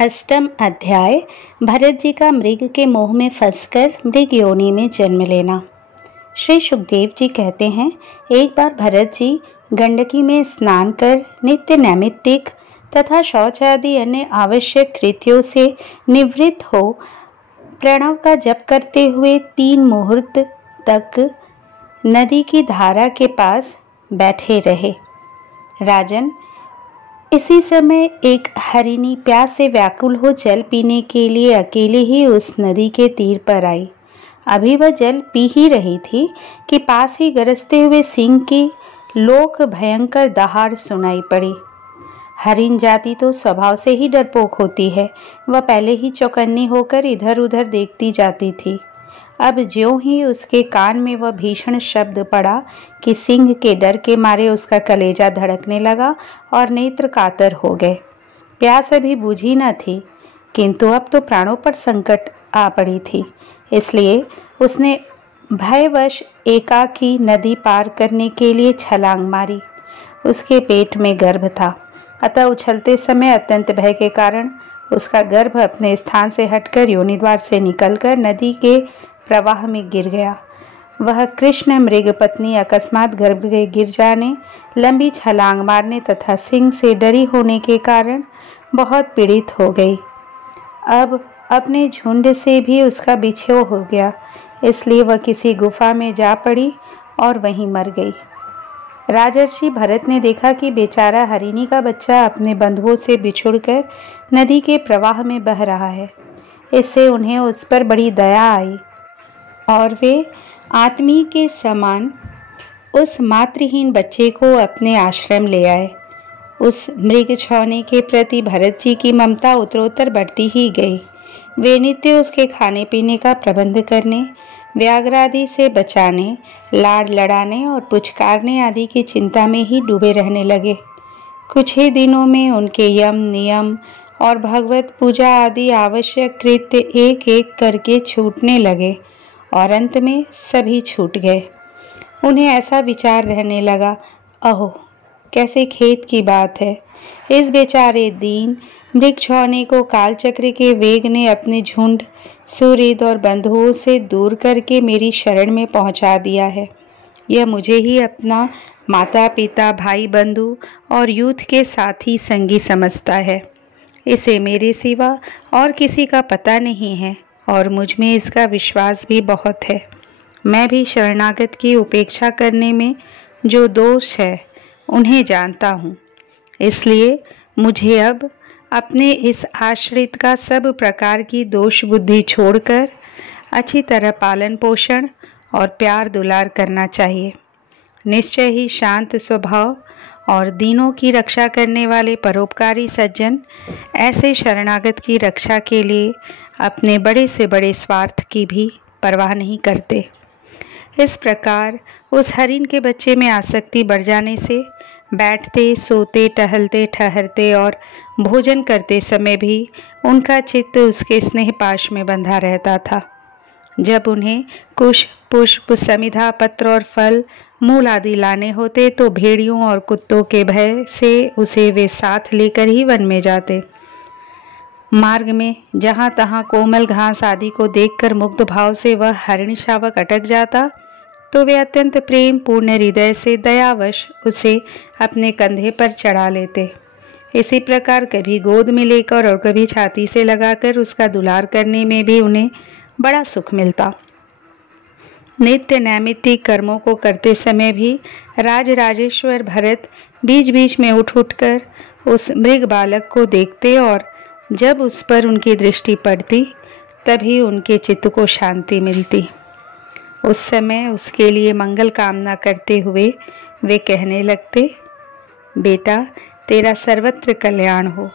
अष्टम अध्याय भरत जी का मृग के मोह में फंसकर मृग योनि में जन्म लेना। श्री सुखदेव जी कहते हैं, एक बार भरत जी गंडकी में स्नान कर नित्य नैमित्तिक तथा शौच आदि अन्य आवश्यक कृत्यों से निवृत्त हो प्रणव का जप करते हुए 3 मुहूर्त तक नदी की धारा के पास बैठे रहे। राजन, इसी समय एक हरिणी प्यास से व्याकुल हो जल पीने के लिए अकेले ही उस नदी के तीर पर आई। अभी वह जल पी ही रही थी कि पास ही गरजते हुए सिंह की लोक भयंकर दहाड़ सुनाई पड़ी। हरिण जाति तो स्वभाव से ही डरपोक होती है। वह पहले ही चौकन्नी होकर इधर उधर देखती जाती थी। अब ज्यों ही उसके कान में वह भीषण शब्द पड़ा कि सिंह के डर के मारे उसका कलेजा धड़कने लगा और नेत्र कातर हो गए। प्यास अभी बुझी न थी, किंतु अब तो प्राणों पर संकट आ पड़ी थी। इसलिए उसने भयवश एकाकी नदी पार करने के लिए छलांग मारी। उसके पेट में गर्भ था, अतः उछलते समय अत्यंत भय के कारण उसका गर्भ अपने स्थान से हटकर योनि द्वार से निकलकर नदी के प्रवाह में गिर गया। वह कृष्ण मृग पत्नी अकस्मात गर्भ के गिर जाने, लंबी छलांग मारने तथा सिंह से डरी होने के कारण बहुत पीड़ित हो गई। अब अपने झुंड से भी उसका बिछोह हो गया, इसलिए वह किसी गुफा में जा पड़ी और वहीं मर गई। राजर्षि भरत ने देखा कि बेचारा हरिणी का बच्चा अपने बंधुओं से बिछुड़कर नदी के प्रवाह में बह रहा है। इससे उन्हें उस पर बड़ी दया आई और वे आत्मी के समान उस मातृहीन बच्चे को अपने आश्रम ले आए। उस मृग छौने के प्रति भरत जी की ममता उत्तरोत्तर बढ़ती ही गई। वे नित्य उसके खाने पीने का प्रबंध करने, व्याघ्रादि से बचाने, लाड़ लड़ाने और पुचकारने आदि की चिंता में ही डूबे रहने लगे। कुछ ही दिनों में उनके यम नियम और भगवत पूजा आदि आवश्यक कृत्य एक एक करके छूटने लगे और अंत में सभी छूट गए। उन्हें ऐसा विचार रहने लगा, अहो कैसे खेद की बात है, इस बेचारे दीन मृग छौने को कालचक्र के वेग ने अपने झुंड, सुहृद और बंधुओं से दूर करके मेरी शरण में पहुंचा दिया है। यह मुझे ही अपना माता पिता, भाई बंधु और यूथ के साथी संगी समझता है। इसे मेरे सिवा और किसी का पता नहीं है और मुझ में इसका विश्वास भी बहुत है। मैं भी शरणागत की उपेक्षा करने में जो दोष है उन्हें जानता हूँ। इसलिए मुझे अब अपने इस आश्रित का सब प्रकार की दोष बुद्धि छोड़कर अच्छी तरह पालन पोषण और प्यार दुलार करना चाहिए। निश्चय ही शांत स्वभाव और दीनों की रक्षा करने वाले परोपकारी सज्जन ऐसे शरणागत की रक्षा के लिए अपने बड़े से बड़े स्वार्थ की भी परवाह नहीं करते। इस प्रकार उस हरिण के बच्चे में आसक्ति बढ़ जाने से बैठते, सोते, टहलते, ठहरते और भोजन करते समय भी उनका चित्त उसके स्नेह पाश में बंधा रहता था। जब उन्हें कुश, पुष्प, समिधा, पत्र और फल, मूल आदि लाने होते तो भेड़ियों और कुत्तों के भय से उसे वे साथ लेकर ही वन में जाते। मार्ग में जहाँ तहाँ कोमल घास आदि को देखकर मुग्ध भाव से वह हरिण शावक अटक जाता तो वे अत्यंत प्रेम पूर्ण हृदय से दयावश उसे अपने कंधे पर चढ़ा लेते। इसी प्रकार कभी गोद में लेकर और कभी छाती से लगाकर उसका दुलार करने में भी उन्हें बड़ा सुख मिलता। नित्य नैमित्तिक कर्मों को करते समय भी राजराजेश्वर भरत बीच बीच में उठ उठकर उस मृग बालक को देखते और जब उस पर उनकी दृष्टि पड़ती तभी उनके चित्त को शांति मिलती। उस समय उसके लिए मंगल कामना करते हुए वे कहने लगते, बेटा तेरा सर्वत्र कल्याण हो।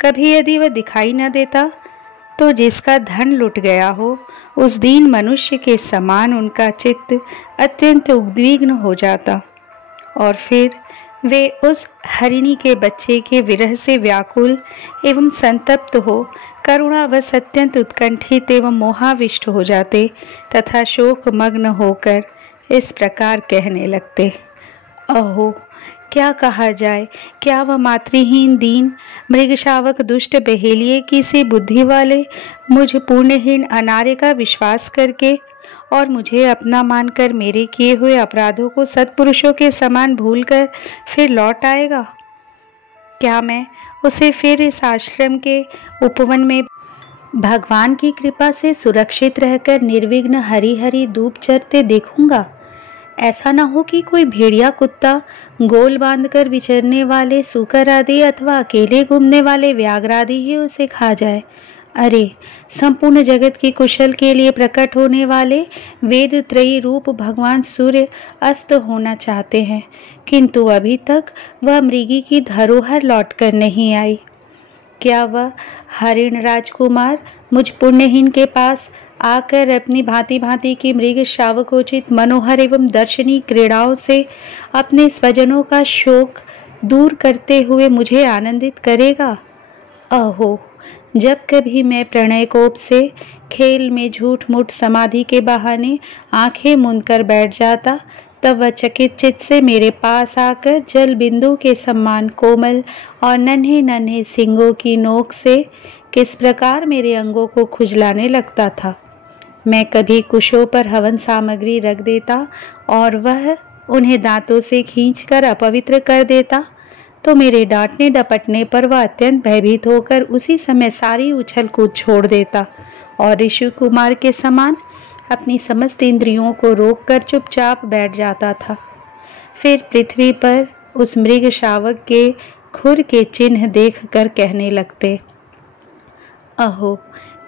कभी यदि वह दिखाई न देता तो जिसका धन लुट गया हो उस दीन मनुष्य के समान उनका चित्त अत्यंत उद्विग्न हो जाता और फिर वे उस हरिणी के बच्चे के विरह से व्याकुल एवं संतप्त हो करुणावश अत्यंत उत्कंठित एवं मोहाविष्ट हो जाते तथा शोक मग्न होकर इस प्रकार कहने लगते, अहो क्या कहा जाए, क्या वह मातृहीन दीन मृग शावक दुष्ट बहेलिए की सी बुद्धि वाले मुझ पूर्णहीन अनार्य का विश्वास करके और मुझे अपना मानकर मेरे किए हुए अपराधों को सत्पुरुषों के समान भूलकर फिर लौट आएगा? क्या मैं उसे फिर इस आश्रम के उपवन में भगवान की कृपा से सुरक्षित रहकर निर्विघ्न हरी हरी धूप चरते देखूंगा? ऐसा न हो कि कोई भेड़िया कुत्ता, गोल बांधकर विचरने वाले सूकर आदि अथवा अकेले घूमने वाले व्याघ्र आदि ही उसे खा जाए। अरे, संपूर्ण जगत की कुशल के लिए प्रकट होने वाले वेद त्रयी रूप भगवान सूर्य अस्त होना चाहते हैं, किंतु अभी तक वह मृगी की धरोहर लौटकर नहीं आई। क्या वह हरिण राजकुमार मुझ पुण्यहीन के पास आकर अपनी भांति भांति की मृग शावकोचित मनोहर एवं दर्शनीय क्रीड़ाओं से अपने स्वजनों का शोक दूर करते हुए मुझे आनंदित करेगा? अहो, जब कभी मैं प्रणय कोप से खेल में झूठ मूठ समाधि के बहाने आंखें मूंद कर बैठ जाता, तब वह चकित चित्त से मेरे पास आकर जल बिंदु के समान कोमल और नन्हे नन्हे सींगों की नोक से किस प्रकार मेरे अंगों को खुजलाने लगता था। मैं कभी कुशों पर हवन सामग्री रख देता और वह उन्हें दांतों से खींचकर अपवित्र कर देता, तो मेरे डांटने डपटने पर वह अत्यंत भयभीत होकर उसी समय सारी उछल कूद छोड़ देता और ऋषि कुमार के समान अपनी समस्त इंद्रियों को रोककर चुपचाप बैठ जाता था। फिर पृथ्वी पर उस मृग शावक के खुर के चिन्ह देखकर कहने लगते, अहो,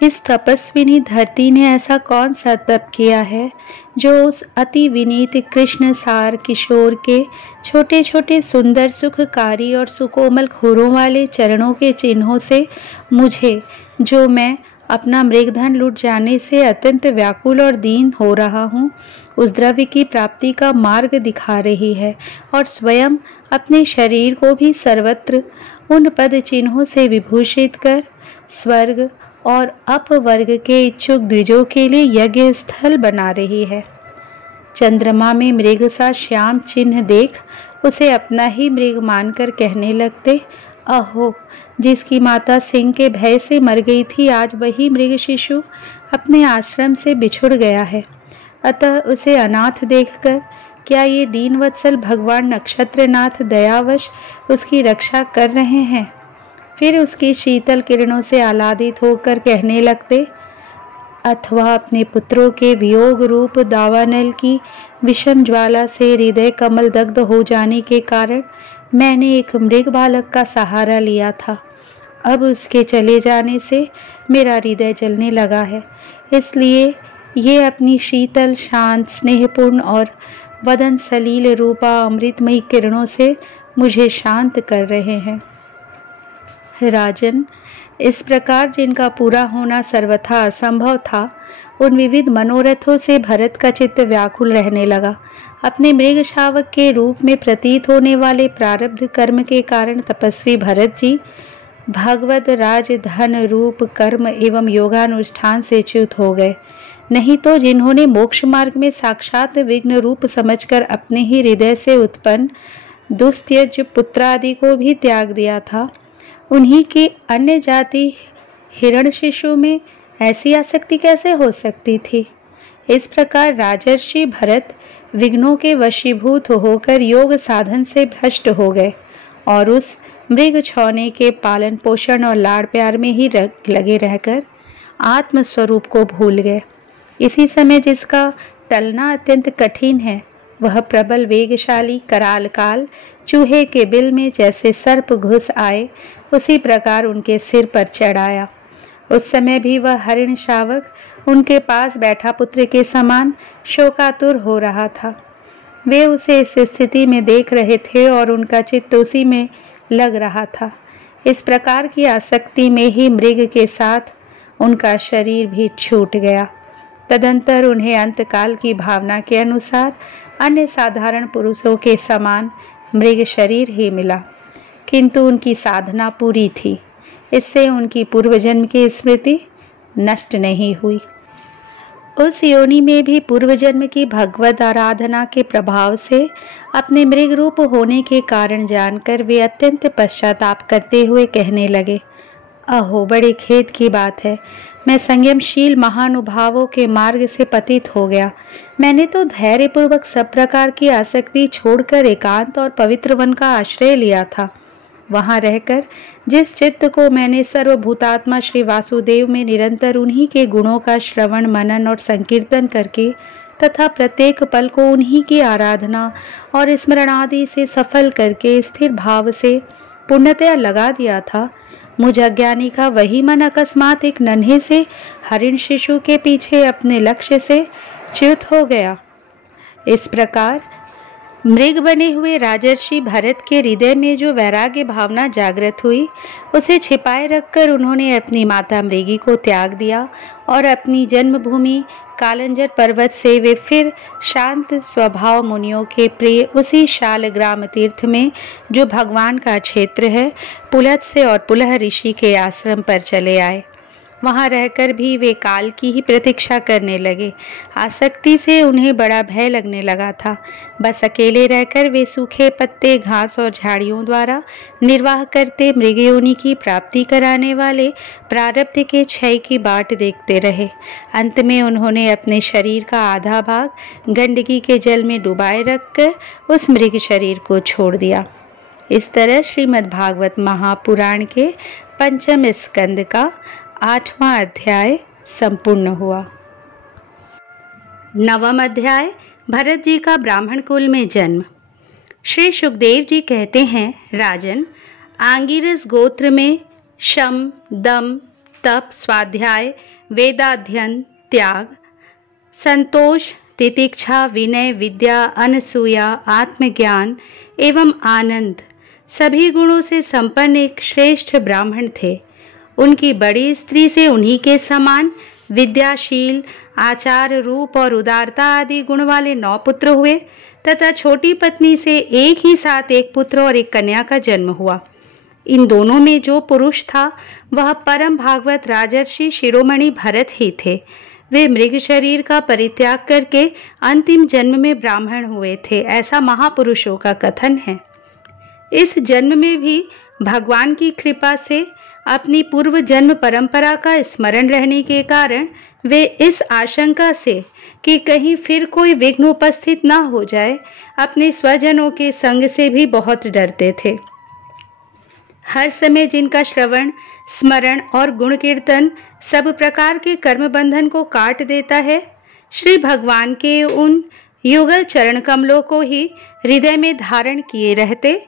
इस तपस्विनी धरती ने ऐसा कौन सा तप किया है जो उस अति विनीत कृष्ण सार किशोर के छोटे छोटे सुंदर सुखकारी और सुकोमल खुरों वाले चरणों के चिन्हों से मुझे, जो मैं अपना मृगधन लुट जाने से अत्यंत व्याकुल और दीन हो रहा हूँ, उस द्रव्य की प्राप्ति का मार्ग दिखा रही है और स्वयं अपने शरीर को भी सर्वत्र उन पद चिन्हों से विभूषित कर स्वर्ग और अपवर्ग के इच्छुक द्विजों के लिए यज्ञ स्थल बना रही है। चंद्रमा में मृग सा श्याम चिन्ह देख उसे अपना ही मृग मानकर कहने लगते, अहो, जिसकी माता सिंह के भय से मर गई थी, आज वही मृग शिशु अपने आश्रम से बिछुड़ गया है। अतः उसे अनाथ देखकर क्या ये दीनवत्सल भगवान नक्षत्रनाथ दयावश उसकी रक्षा कर रहे हैं? फिर उसकी शीतल किरणों से आह्लादित होकर कहने लगते, अथवा अपने पुत्रों के वियोग रूप दावानल की विषम ज्वाला से हृदय कमल दग्ध हो जाने के कारण मैंने एक मृग बालक का सहारा लिया था। अब उसके चले जाने से मेरा हृदय जलने लगा है, इसलिए ये अपनी शीतल शांत स्नेहपूर्ण और वदन सलील रूपा अमृतमयी किरणों से मुझे शांत कर रहे हैं। राजन, इस प्रकार जिनका पूरा होना सर्वथा असंभव था, उन विविध मनोरथों से भरत का चित्त व्याकुल रहने लगा। अपने मृग शावक के रूप में प्रतीत होने वाले प्रारब्ध कर्म के कारण तपस्वी भरत जी भगवत राज धन रूप कर्म एवं योगानुष्ठान से च्युत हो गए। नहीं तो जिन्होंने मोक्ष मार्ग में साक्षात विघ्न रूप समझकर अपने ही हृदय से उत्पन्न दुस्त्यज पुत्रादि को भी त्याग दिया था, उन्हीं की अन्य जाति हिरण्यशिशु में ऐसी आसक्ति कैसे हो सकती थी? इस प्रकार राजर्षि भरत विघ्नों के वशीभूत होकर योग साधन से भ्रष्ट हो गए और उस मृग छौने के पालन पोषण और लाड़ प्यार में ही लगे रहकर आत्मस्वरूप को भूल गए। इसी समय जिसका टलना अत्यंत कठिन है, वह प्रबल वेगशाली कराल काल चूहे के बिल में जैसे सर्प घुस आए, उसी प्रकार उनके सिर पर चढ़ आया। उस समय भी वह हरिण शावक उनके पास बैठा पुत्र के समान शोकातुर हो रहा था। वे उसे इस स्थिति में देख रहे थे और उनका चित्त उसी में लग रहा था। इस प्रकार की आसक्ति में ही मृग के साथ उनका शरीर भी छूट गया। तदंतर उन्हें अंतकाल की भावना के अनुसार अन्य साधारण पुरुषों के समान मृग शरीर ही मिला, किंतु उनकी साधना पूरी थी, इससे उनकी पूर्व जन्म की स्मृति नष्ट नहीं हुई। उस योनि में भी पूर्व जन्म की भगवत आराधना के प्रभाव से अपने मृग रूप होने के कारण जानकर वे अत्यंत पश्चाताप करते हुए कहने लगे, अहो बड़े खेद की बात है, मैं संयमशील महानुभावों के मार्ग से पतित हो गया। मैंने तो धैर्यपूर्वक सब प्रकार की आसक्ति छोड़कर एकांत और पवित्र वन का आश्रय लिया था। वहां रहकर जिस चित्त को मैंने सर्वभूतात्मा श्री वासुदेव में निरंतर उन्हीं के गुणों का श्रवण मनन और संकीर्तन करके तथा प्रत्येक पल को उन्हीं की आराधना और स्मरण आदि से सफल करके स्थिर भाव से पूर्णतया लगा दिया था, मुझ अज्ञानी का वही मन अकस्मात एक नन्हे से हरिण शिशु के पीछे अपने लक्ष्य से च्युत हो गया। इस प्रकार मृग बने हुए राजर्षि भरत के हृदय में जो वैराग्य भावना जागृत हुई, उसे छिपाए रखकर उन्होंने अपनी माता मृगी को त्याग दिया और अपनी जन्मभूमि कालंजर पर्वत से वे फिर शांत स्वभाव मुनियों के प्रिय उसी शालग्राम तीर्थ में, जो भगवान का क्षेत्र है, पुलत्स्य और पुलह ऋषि के आश्रम पर चले आए। वहां रहकर भी वे काल की ही प्रतीक्षा करने लगे। आसक्ति से उन्हें बड़ा भय लगने लगा था। बस अकेले रहकर वे सूखे पत्ते, घास और झाड़ियों द्वारा निर्वाह करते मृगयोनि की प्राप्ति कराने वाले प्रारब्ध के क्षय की बाट देखते रहे। अंत में उन्होंने अपने शरीर का आधा भाग गंडकी के जल में डुबाए रखकर उस मृग शरीर को छोड़ दिया। इस तरह श्रीमद् भागवत महापुराण के पंचम स्कंद का 8वां अध्याय संपूर्ण हुआ। 9वां अध्याय भरत जी का ब्राह्मण कुल में जन्म। श्री सुखदेव जी कहते हैं, राजन, आंगिरस गोत्र में शम, दम, तप, स्वाध्याय, वेदाध्ययन, त्याग, संतोष, तितिक्षा, विनय, विद्या, अनसूया, आत्मज्ञान एवं आनंद सभी गुणों से संपन्न एक श्रेष्ठ ब्राह्मण थे। उनकी बड़ी स्त्री से उन्हीं के समान विद्याशील, आचार, रूप और उदारता आदि गुण वाले 9 पुत्र हुए तथा छोटी पत्नी से एक ही साथ एक पुत्र और एक कन्या का जन्म हुआ। इन दोनों में जो पुरुष था वह परम भागवत राजर्षि शिरोमणि भरत ही थे। वे मृग शरीर का परित्याग करके अंतिम जन्म में ब्राह्मण हुए थे, ऐसा महापुरुषों का कथन है। इस जन्म में भी भगवान की कृपा से अपनी पूर्व जन्म परंपरा का स्मरण रहने के कारण वे इस आशंका से कि कहीं फिर कोई विघ्न उपस्थित न हो जाए, अपने स्वजनों के संग से भी बहुत डरते थे। हर समय जिनका श्रवण, स्मरण और गुण कीर्तन सब प्रकार के कर्म बंधन को काट देता है, श्री भगवान के उन युगल चरण कमलों को ही हृदय में धारण किए रहते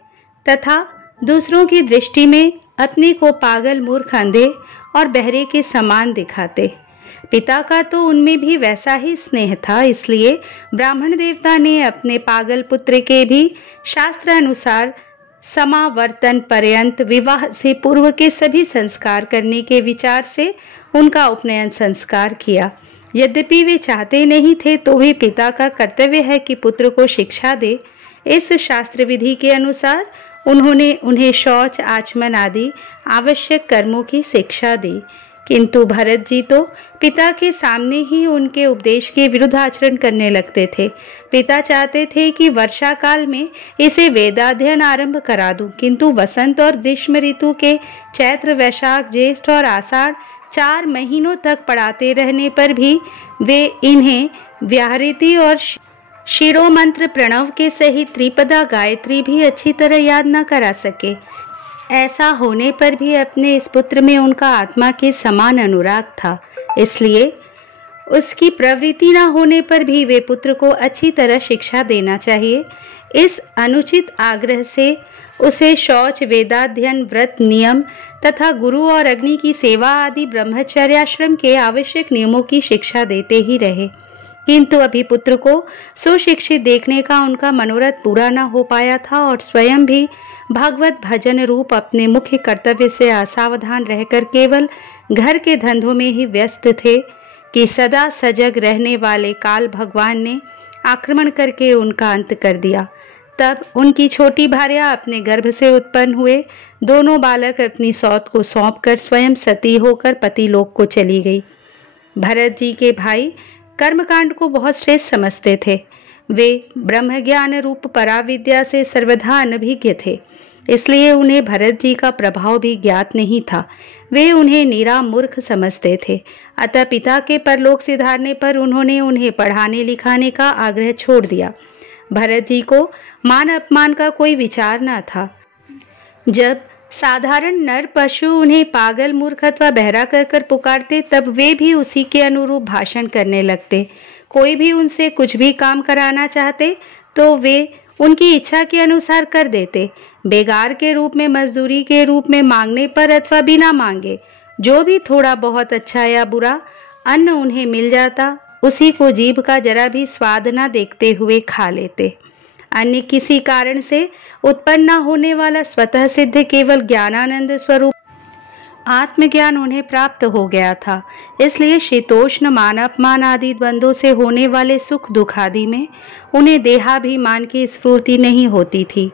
तथा दूसरों की दृष्टि में अपने को पागल, मूर्ख, अंधे और बहरे के समान दिखाते। पिता का तो उनमें भी वैसा ही स्नेह था, इसलिए ब्राह्मण देवता ने अपने पागल पुत्र के भी शास्त्र अनुसार समावर्तन पर्यंत विवाह से पूर्व के सभी संस्कार करने के विचार से उनका उपनयन संस्कार किया। यद्यपि वे चाहते नहीं थे तो भी पिता का कर्तव्य है कि पुत्र को शिक्षा दे। इस शास्त्र विधि के अनुसार उन्होंने उन्हें शौच, आचमन आदि आवश्यक कर्मों की शिक्षा दी, किंतु भरत जी तो पिता के सामने ही उनके उपदेश के विरुद्ध आचरण करने लगते थे। पिता चाहते थे कि वर्षा काल में इसे वेदाध्ययन आरंभ करा दूं, किंतु वसंत और ग्रीष्म ऋतु के चैत्र, वैशाख, ज्येष्ठ और आषाढ़ 4 महीनों तक पढ़ाते रहने पर भी वे इन्हें व्याहृति और शिरोमंत्र प्रणव के सहित त्रिपदा गायत्री भी अच्छी तरह याद न करा सके। ऐसा होने पर भी अपने इस पुत्र में उनका आत्मा के समान अनुराग था, इसलिए उसकी प्रवृत्ति न होने पर भी वे पुत्र को अच्छी तरह शिक्षा देना चाहिए। इस अनुचित आग्रह से उसे शौच, वेदाध्ययन, व्रत, नियम तथा गुरु और अग्नि की सेवा आदि ब्रह्मचर्याश्रम के आवश्यक नियमों की शिक्षा देते ही रहे, किंतु अभी पुत्र को सुशिक्षित देखने का उनका मनोरथ पूरा न हो पाया था और स्वयं भी भगवत भजन रूप अपने मुख्य कर्तव्य से असावधान रहकर केवल घर के धंधों में ही व्यस्त थे कि सदा सजग रहने वाले काल भगवान ने आक्रमण करके उनका अंत कर दिया। तब उनकी छोटी भार्या अपने गर्भ से उत्पन्न हुए। दोनों बालक अपनी सौत को सौंपकर स्वयं सती होकर पति लोक को चली गई। भरत जी के भाई कर्मकांड को बहुत श्रेष्ठ समझते थे। वे ब्रह्म ज्ञान रूप पराविद्या से सर्वथा अनभिज्ञ थे, इसलिए उन्हें भरत जी का प्रभाव भी ज्ञात नहीं था। वे उन्हें नीरा मूर्ख समझते थे। अतः पिता के परलोक सिधारने पर उन्होंने उन्हें पढ़ाने लिखाने का आग्रह छोड़ दिया। भरत जी को मान अपमान का कोई विचार न था। जब साधारण नर पशु उन्हें पागल, मूर्ख अथवा बहरा कर पुकारते, तब वे भी उसी के अनुरूप भाषण करने लगते। कोई भी उनसे कुछ भी काम कराना चाहते तो वे उनकी इच्छा के अनुसार कर देते। बेगार के रूप में, मजदूरी के रूप में मांगने पर अथवा बिना मांगे जो भी थोड़ा बहुत अच्छा या बुरा अन्न उन्हें मिल जाता, उसी को जीभ का जरा भी स्वाद न देखते हुए खा लेते। अन्य किसी कारण से उत्पन्न न होने वाला स्वतः सिद्ध केवल ज्ञानानंद स्वरूप आत्मज्ञान उन्हें प्राप्त हो गया था। इसलिए शीतोष्ण, मान अपमान आदि द्वंद्वों से होने वाले सुख दुख आदि में उन्हें देहाभिमान की स्फूर्ति नहीं होती थी।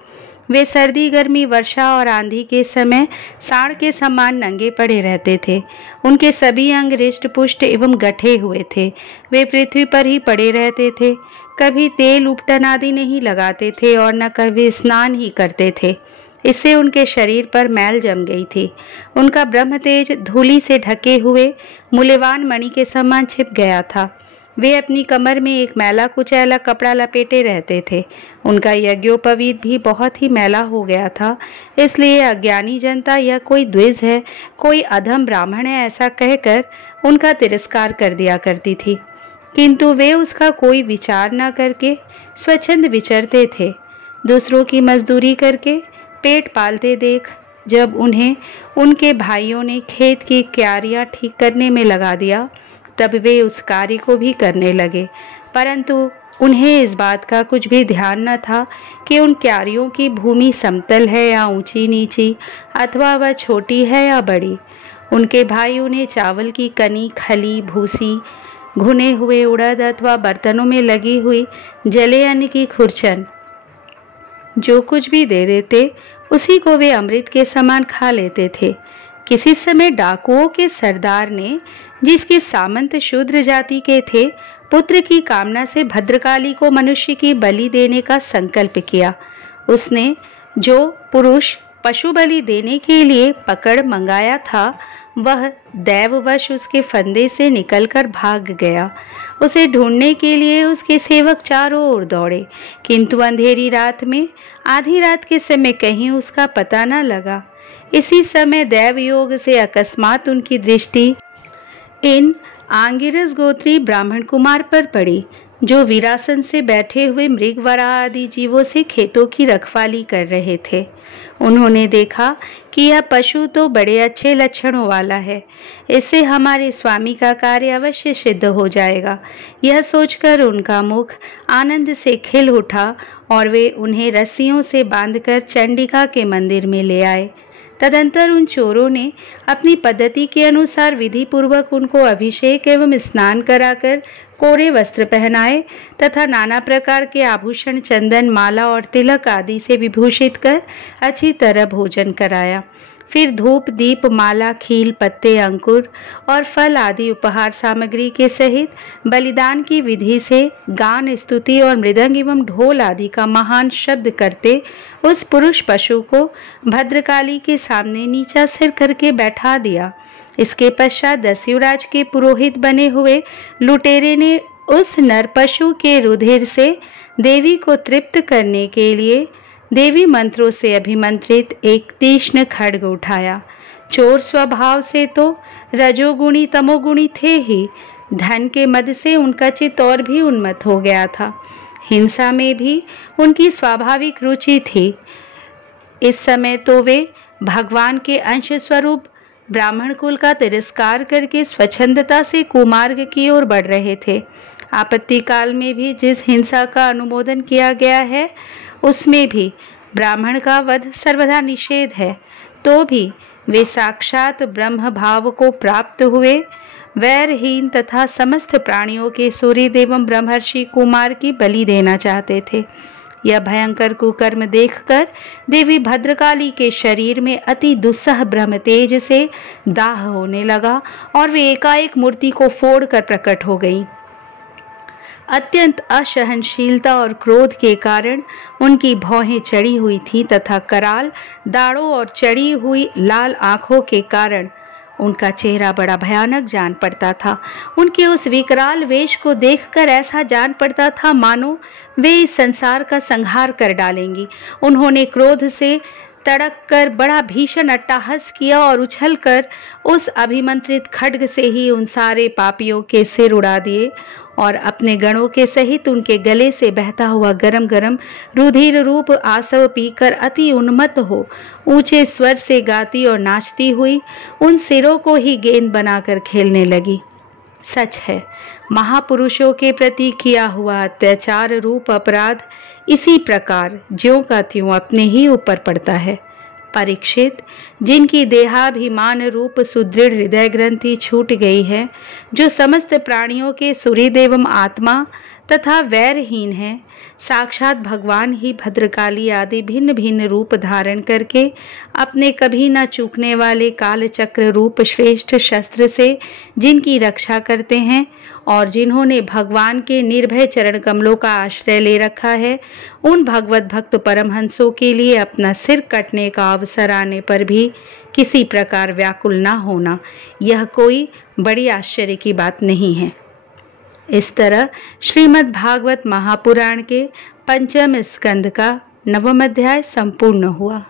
वे सर्दी, गर्मी, वर्षा और आंधी के समय साड़ के समान नंगे पड़े रहते थे। उनके सभी अंग हृष्ट पुष्ट एवं गठे हुए थे। वे पृथ्वी पर ही पड़े रहते थे, कभी तेल उपटन आदि नहीं लगाते थे और न कभी स्नान ही करते थे। इससे उनके शरीर पर मैल जम गई थी। उनका ब्रह्म तेज धूलि से ढके हुए मूल्यवान मणि के समान छिप गया था। वे अपनी कमर में एक मैला कुचैला कपड़ा लपेटे रहते थे। उनका यज्ञोपवीत भी बहुत ही मैला हो गया था। इसलिए अज्ञानी जनता यह कोई द्विज है, कोई अधम ब्राह्मण है, ऐसा कहकर उनका तिरस्कार कर दिया करती थी। किंतु वे उसका कोई विचार न करके स्वच्छंद विचरते थे। दूसरों की मजदूरी करके पेट पालते देख जब उन्हें उनके भाइयों ने खेत की क्यारियां ठीक करने में लगा दिया, तब वे उस कार्य को भी करने लगे। परंतु उन्हें इस बात का कुछ भी ध्यान न था कि उन क्यारियों की भूमि समतल है या ऊंची नीची, अथवा वह छोटी है या बड़ी। उनके भाई उन्हें चावल की कनी, खली, भूसी, भुने हुए उड़द अथवा बर्तनों में लगी हुई जले अन्न की खुरचन जो कुछ भी दे देते, उसी को वे अमृत के समान खा लेते थे। किसी समय डाकुओं के सरदार ने, जिसके सामंत शूद्र जाति के थे, पुत्र की कामना से भद्रकाली को मनुष्य की बलि देने का संकल्प किया। उसने जो पुरुष पशु बलि देने के लिए पकड़ मंगाया था, वह दैववश उसके फंदे से निकलकर भाग गया। उसे ढूंढने के लिए उसके सेवक चारों ओर दौड़े, किंतु अंधेरी रात में, आधी रात के समय कहीं उसका पता न लगा। इसी समय दैव योग से अकस्मात उनकी दृष्टि इन आंगिरस गोत्री ब्राह्मण कुमार पर पड़ी, जो वीरासन से बैठे हुए मृग, वराह आदि जीवों से खेतों की रखवाली कर रहे थे। उन्होंने देखा कि यह पशु तो बड़े अच्छे लक्षणों वाला है, इससे हमारे स्वामी का कार्य अवश्य सिद्ध हो जाएगा। यह सोचकर उनका मुख आनंद से खिल उठा और वे उन्हें रस्सियों से बांधकर चंडिका के मंदिर में ले आए। तदंतर उन चोरों ने अपनी पद्धति के अनुसार विधि पूर्वक उनको अभिषेक एवं स्नान कराकर कोरे वस्त्र पहनाए तथा नाना प्रकार के आभूषण, चंदन, माला और तिलक आदि से विभूषित कर अच्छी तरह भोजन कराया। फिर धूप, दीप, माला, खील, पत्ते, अंकुर और फल आदि उपहार सामग्री के सहित बलिदान की विधि से गान, स्तुति और मृदंग एवं ढोल आदि का महान शब्द करते उस पुरुष पशु को भद्रकाली के सामने नीचा सिर करके बैठा दिया। इसके पश्चात दस्युराज के पुरोहित बने हुए लुटेरे ने उस नर पशु के रुधिर से देवी को तृप्त करने के लिए देवी मंत्रों से अभिमंत्रित एक तीक्ष्ण खड्ग उठाया। चोर स्वभाव से तो रजोगुणी तमोगुणी थे ही, धन के मद से उनका चित्त और भी उन्मत्त हो गया था। हिंसा में भी उनकी स्वाभाविक रुचि थी। इस समय तो वे भगवान के अंश स्वरूप ब्राह्मण कुल का तिरस्कार करके स्वच्छंदता से कुमार्ग की ओर बढ़ रहे थे। आपत्ति काल में भी जिस हिंसा का अनुमोदन किया गया है, उसमें भी ब्राह्मण का वध सर्वदा निषेध है। तो भी वे साक्षात ब्रह्म भाव को प्राप्त हुए वैरहीन तथा समस्त प्राणियों के सूर्यदेव एवं ब्रह्मर्षि कुमार की बलि देना चाहते थे। यह भयंकर कुकर्म देखकर देवी भद्रकाली के शरीर में अति दुस्सह ब्रह्म तेज से दाह होने लगा और वे एकाएक मूर्ति को फोड़कर प्रकट हो गई। अत्यंत असहनशीलता और क्रोध के कारण उनकी भौहें चढ़ी हुई थी तथा कराल दाढ़ों और चढ़ी हुई लाल आंखों के कारण उनका चेहरा बड़ा भयानक जान पड़ता था। उनके उस विकराल वेश को देखकर ऐसा जान पड़ता था मानो वे इस संसार का संहार कर डालेंगी। उन्होंने क्रोध से तड़क कर बड़ा भीषण अट्टहास किया और उछलकर उस अभिमंत्रित खड्ग से ही उन सारे पापियों के सिर उड़ा दिए और अपने गणों के सहित उनके गले से बहता हुआ गरम गरम रुधिर रूप आसव पीकर अति उन्मत्त हो ऊंचे स्वर से गाती और नाचती हुई उन सिरों को ही गेंद बनाकर खेलने लगी। सच है, महापुरुषों के प्रति किया हुआ अत्याचार रूप अपराध इसी प्रकार ज्यों का त्यों अपने ही ऊपर पड़ता है। परीक्षित, जिनकी देहाभिमान रूप सुदृढ़ हृदय ग्रंथि छूट गई है, जो समस्त प्राणियों के सुहृद एवं आत्मा तथा वैरहीन है, साक्षात भगवान ही भद्रकाली आदि भिन्न भिन्न रूप धारण करके अपने कभी न चूकने वाले कालचक्र रूप श्रेष्ठ शस्त्र से जिनकी रक्षा करते हैं और जिन्होंने भगवान के निर्भय चरण कमलों का आश्रय ले रखा है, उन भगवत भक्त परमहंसों के लिए अपना सिर कटने का अवसर आने पर भी किसी प्रकार व्याकुल न होना, यह कोई बड़ी आश्चर्य की बात नहीं है। इस तरह श्रीमद् भागवत महापुराण के पंचम स्कंद का 9वां अध्याय संपूर्ण हुआ।